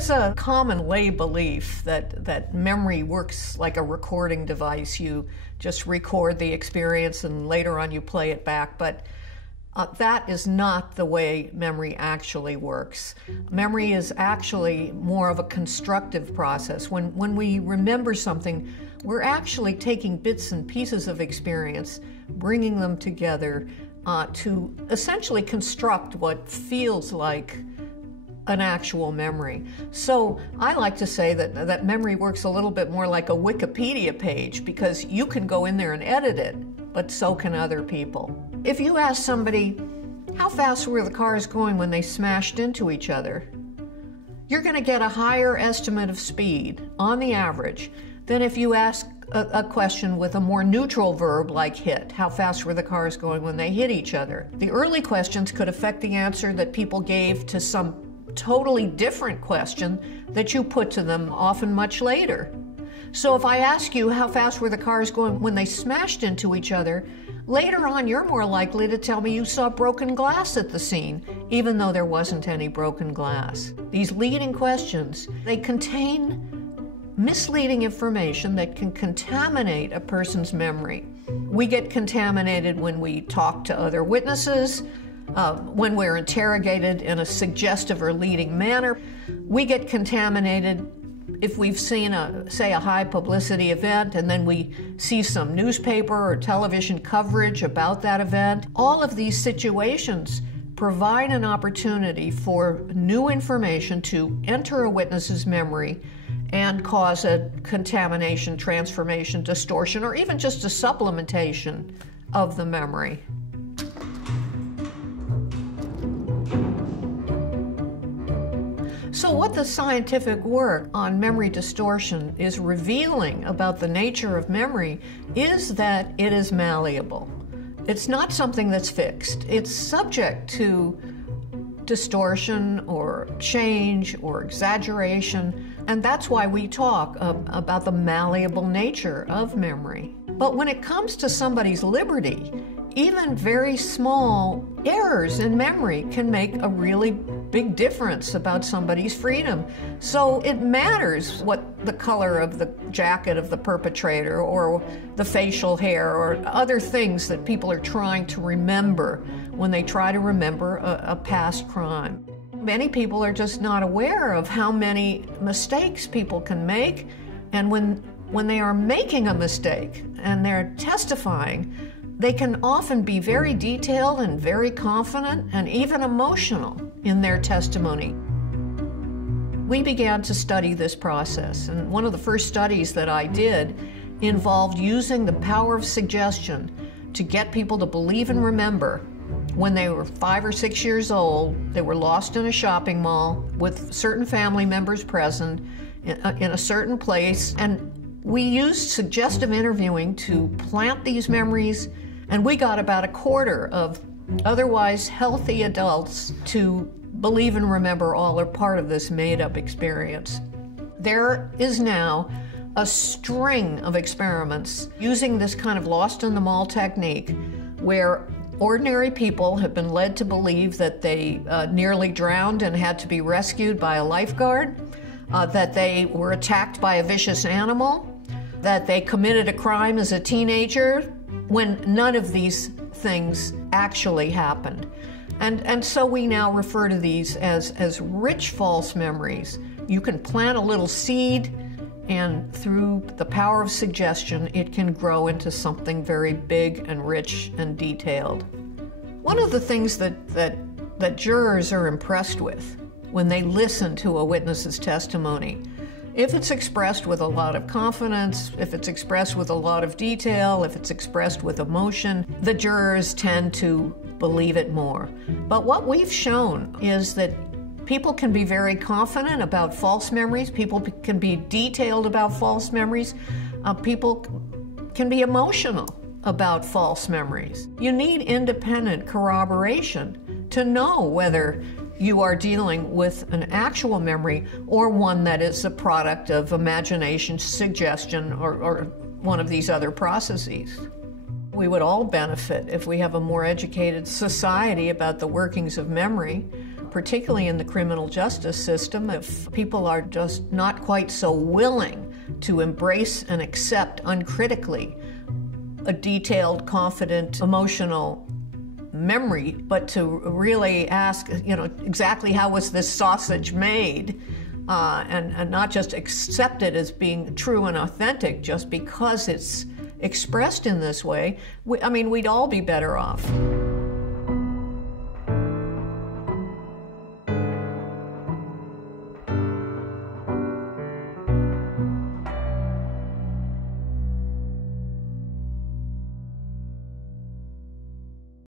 There's a common lay belief that memory works like a recording device. You just record the experience and later on you play it back, but that is not the way memory actually works. Memory is actually more of a constructive process. When we remember something, we're actually taking bits and pieces of experience, bringing them together to essentially construct what feels like an actual memory. So I like to say that memory works a little bit more like a Wikipedia page, because you can go in there and edit it, but so can other people. If you ask somebody, how fast were the cars going when they smashed into each other? You're going to get a higher estimate of speed on the average than if you ask a question with a more neutral verb like hit. How fast were the cars going when they hit each other? The early questions could affect the answer that people gave to some totally different question that you put to them often much later. So if I ask you how fast were the cars going when they smashed into each other, later on you're more likely to tell me you saw broken glass at the scene, even though there wasn't any broken glass. These leading questions, they contain misleading information that can contaminate a person's memory. We get contaminated when we talk to other witnesses, when we're interrogated in a suggestive or leading manner. We get contaminated if we've seen say a high publicity event and then we see some newspaper or television coverage about that event. All of these situations provide an opportunity for new information to enter a witness's memory and cause a contamination, transformation, distortion, or even just a supplementation of the memory. So what the scientific work on memory distortion is revealing about the nature of memory is that it is malleable. It's not something that's fixed. It's subject to distortion or change or exaggeration, and that's why we talk about the malleable nature of memory. But when it comes to somebody's liberty, even very small errors in memory can make a really big difference about somebody's freedom. So it matters what the color of the jacket of the perpetrator or the facial hair or other things that people are trying to remember when they try to remember a past crime. Many people are just not aware of how many mistakes people can make, and when they are making a mistake and they're testifying, they can often be very detailed and very confident and even emotional in their testimony. We began to study this process, and one of the first studies that I did involved using the power of suggestion to get people to believe and remember when they were 5 or 6 years old, they were lost in a shopping mall with certain family members present in a certain place, and we used suggestive interviewing to plant these memories, and we got about a quarter of otherwise healthy adults to believe and remember all or part of this made-up experience. There is now a string of experiments using this kind of lost in the mall technique where ordinary people have been led to believe that they nearly drowned and had to be rescued by a lifeguard, that they were attacked by a vicious animal, that they committed a crime as a teenager, when none of these things actually happened. And so we now refer to these as rich false memories. You can plant a little seed, and through the power of suggestion, it can grow into something very big and rich and detailed. One of the things that jurors are impressed with when they listen to a witness's testimony, if it's expressed with a lot of confidence, if it's expressed with a lot of detail, if it's expressed with emotion, the jurors tend to believe it more. But what we've shown is that people can be very confident about false memories, people can be detailed about false memories, people can be emotional about false memories. You need independent corroboration to know whether you are dealing with an actual memory or one that is a product of imagination, suggestion, or one of these other processes. We would all benefit if we have a more educated society about the workings of memory. particularly in the criminal justice system, if people are just not quite so willing to embrace and accept uncritically a detailed, confident, emotional memory, but to really ask, exactly how was this sausage made, and not just accept it as being true and authentic just because it's expressed in this way, we'd all be better off.